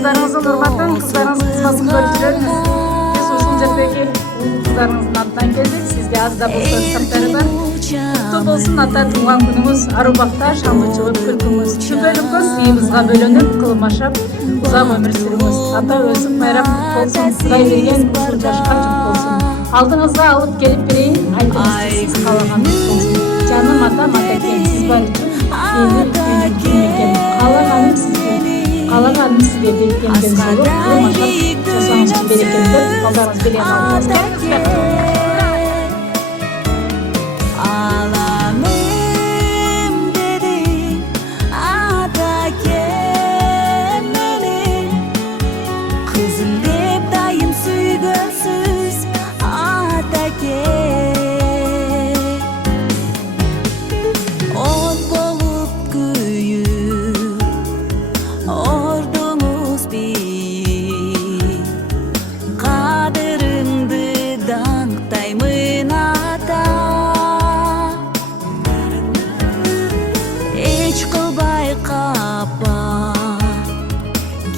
Kızlarınızın hürmetten kızlarınızın kızmasını görüşürüz. Biz uşul jerdeki kızlarınızın adından geldik. Sizge az da bolsa saptары бар. Құтты болсын ата туған күніңіз, арубақта шаңдычылып күлкіңіз. Şu bölümгөн үйүбүзга бөлөнүп, кылым ашап, узак өмүр сүрүңүз. Ата өсүп майрап болсун, Кудай берген ушул жашка жүк болсун. Алдыңызга алып келип берейин, айтыңыз сиз каалаганыңыз болсун. Жаным атам, атакем, сиз бар үчүн қалағаным сізге берген денсаулық, кылым ашап, жасаңыз берекелдеп, алдарыңыз берген алыңыз.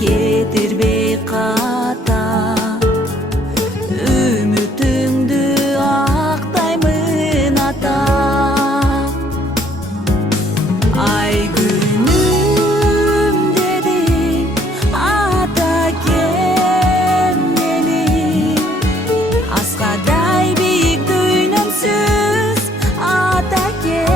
Getirбей ката үмүтүңдү актаймын ата ай күнүм дедиң ата кем менин аскадай бийик дүйнөмсүз ата кем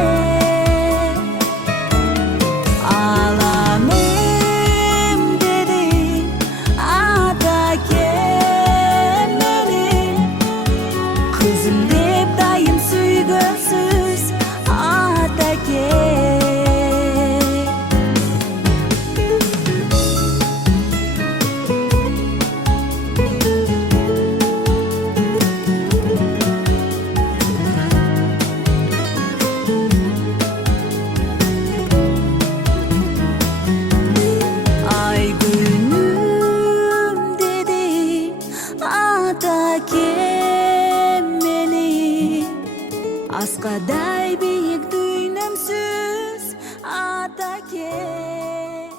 Аскадай бийик дүйнөмсүз ата кем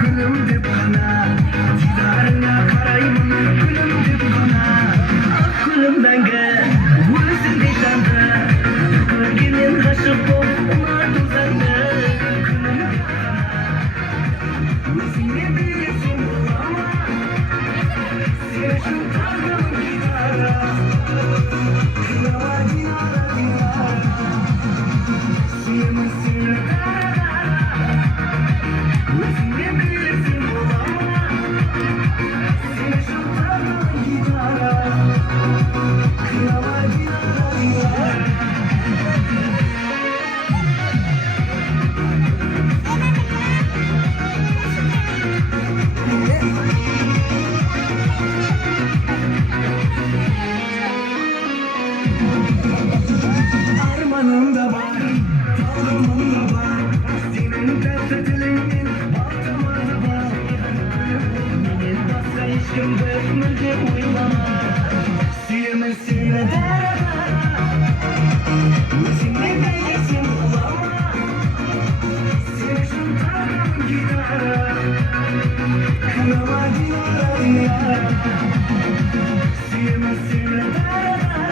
Gülüm dip bana, didarına karayım. Gülüm dip bana, aklımdan gel. Özün dışarıda, görgenin aşık ol, onlar tuzakta. Gülüm dip bana, özüne bilirsin ama sen şu tarzın gitara. Kıyama dinara dinara, siyemi sinirler. Özüne bilirsin ama sen şu tarzın gitara. Kıyama dinara dinara. Armanım da var, tavrımım da var. Senin tatlı dilinin baltamada var. Benim başka işim dökmedi uymama. Suyumun suyuna dara. Özüne değilsin bulama. Sen şu tavrım gidara. Kıyama dinara dinara. Suyumun suyuna dara.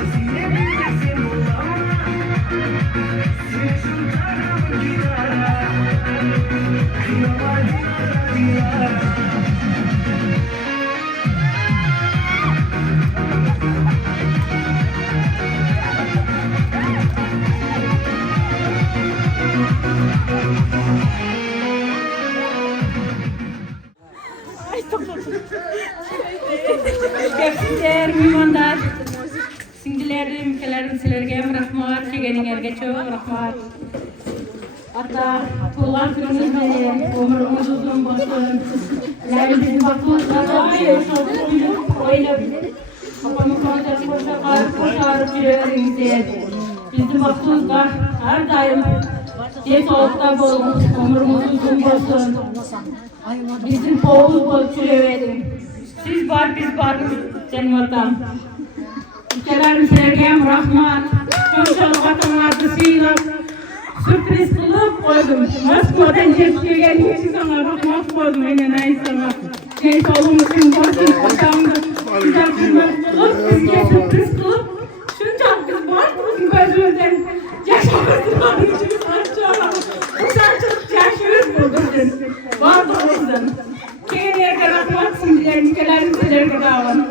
Özüne bilirsin bulama. Sen şu tavrım gidara. Kıyama dinara dinara. Sizler, mehmanlar, singillerim, ülkelerim sizlerge hem rahmat, kelgeninglerge çok rahmat. Ata, tuğan gününüz menен, ömrünüz uzun bolsun. Bizin baktığımızda oynap, kafamızda koşarıp yürüyoruz. Bizim baktığımızda her daim денсаулықта болыңыз, ömrünüz uzun bolsun. Bizim poğuz bolup yürüyoruz. Siz var, biz varız, canım atam. Ülkelerim sizlerge hem rahmat, şunçalık atamlardı siylap, sürpriz kılıp koydum. Moskvadan gelip geldiğim için sana rahmat koydum. Neyse sana. Neyse oğlumuzun başını koşağımda güzel kızlar kılıp, bizge sürpriz kılıp, şunca kız var ki bizim gözümüzden yaşamasından için saçacağım. Bu saçıp yaşıyoruz buldum. Var da olsun. Kendiye rahmat sundiler, nikelerimiz ileride davam.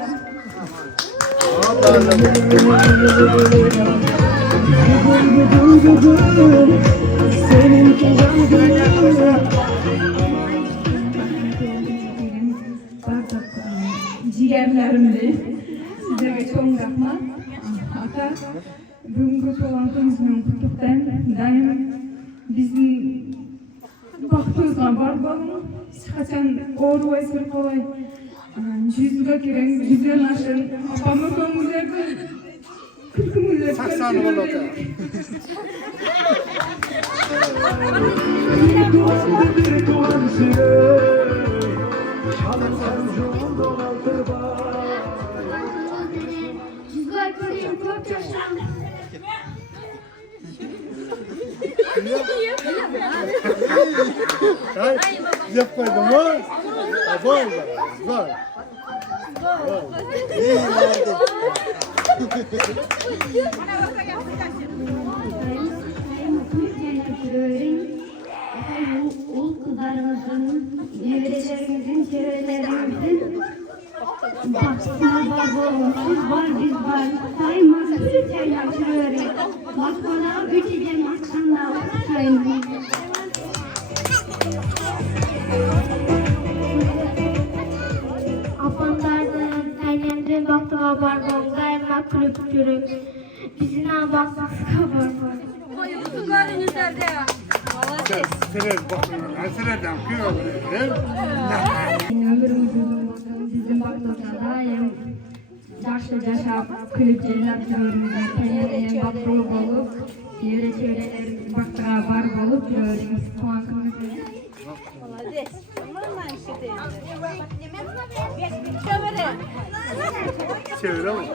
Ciğerlerimde sizlere çok rahmat. Ata, bugünkü toplantımızın kutluqdan daim bizim baxtımızga var bolun. Hech qachon o'rvoy sirqovoy yüzüge kiren, yüzden aşın. Apamı ko'ngilga kulkimizga Saksani bo'ladi. Yap koydum ha? Var. İyi verdi. Ul kızlarımızın, devrelerimizin, çevrelerimizin başına var bolun, siz var, biz var. Sayımız Türkçe yapıyoruz. Moskva'da 3 ilden Moskva'da sayımız. Apanlardan, aynemden baktığa var bol, daima kulüp yürü. Bizine baktığa var bol. Ömrümüzün bizim baktığa daim yaxşı yaşap, kulüp jeylap yürüyoruz. Kendine baktığı bolup, yere çevrelerimiz baktığa var bolup yürüyoruz. Kuankımızı. Çevire mi?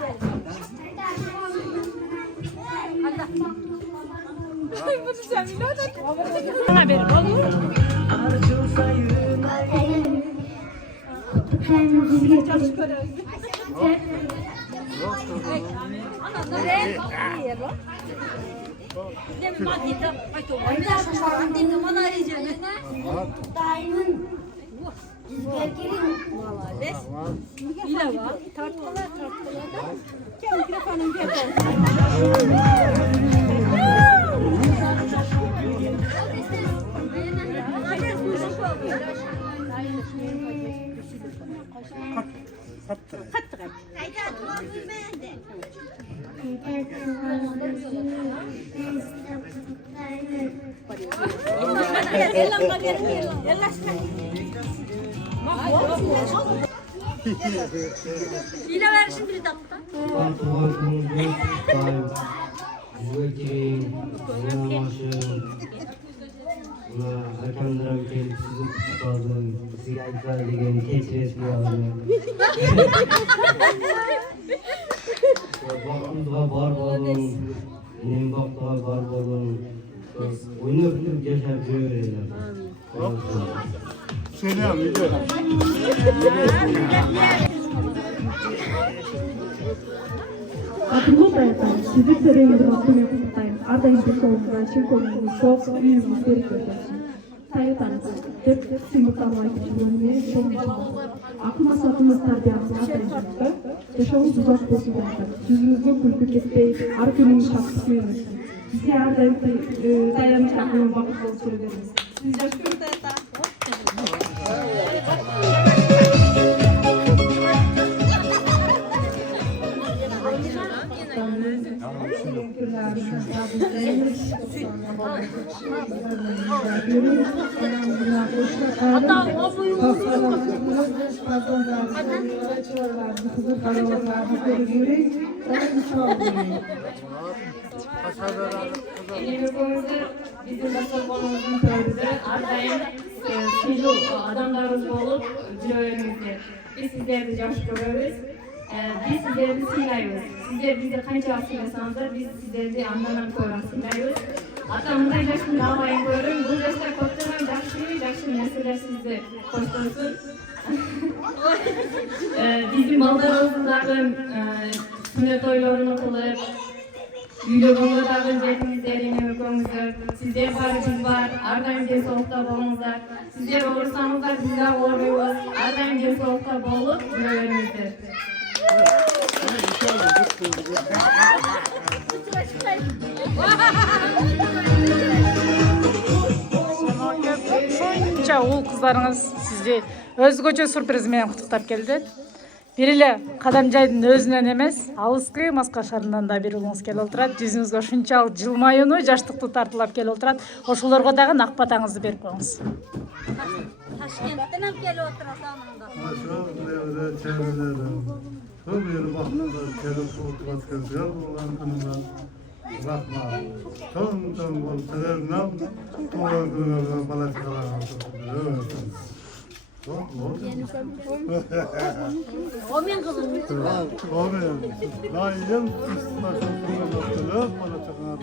Yine ver şimdi bir dakika. Hakamlar ülkenin sizin kutsalım, sizler degen keçiresi yağını. Baktığınızda var bolun, benim baktığıma var bolun. Oyunu öpüp yaşayıp yürüyorlar. Söyleyeyim, video. Atılmaz efendim, sizi seviyorum, atılmıyor kutlayın. Ardayım bir sorumludan çin konumunu çok büyüğümüz gerekiyorsun. Sayıtanız, hep simultanlayıp bölümüne çok mutlu. Aklıma satımız terbiyatına atayıcılıkta, yaşamımız uzak olsun olacak. Yüzünüzün kulüpü ketmeyi, ar günün şarkısı yönetsin. Bizi her daim dayanış aklının vakit olup söyleriz. Siz yaşıyoruz da bizim basketbolumuzun töründe ardayım silu adamlarımız olup cüreğimizde. Biz sizleri coş görüyoruz. Biz sizleri silayıyoruz. Sizler bize kança silasanız da biz sizleri anlanan koyuyoruz. Atamızda yaşını almayın görün. Bu yaşta kopturan jakşı mesele sizde koştursun. Bizim baldarımızın dağın sünnet oylarını kılıp, Yüylüğünü dağın zetimizlerini ökümüzdür. Sizler var, biz var. Ardayım gen soğukta bolunuzlar. Sizler olursanızlar, bizler olmuyoruz. Ardayım gen soğukta bolup, güverimizdir. Şunça ул кыздарыңыз сизди өзгөчө сюрприз менен куттуктап келди. Бир эле Кадамжайдын өзүнөн эмес, алыскы Маска шаарынан да бир уулуңуз келип отурат. Жүзүңүзгө ушунчалык жылмаюуну, жаштыктуу тартуулап келип отурат. Ошолорго дагы ак батаңызды берип коюңуз. Taşkent'ten hep geliyor oturasağımda. Aşağı çevrelerden. Çok yeri bakımda gelip oturat kızıyor. Ulan kınından bakma. Son bol severler. Ulan kınından bala çıkaran. Omen kızım. Omen. Daha iyi. Başka kınından bala çıkaran.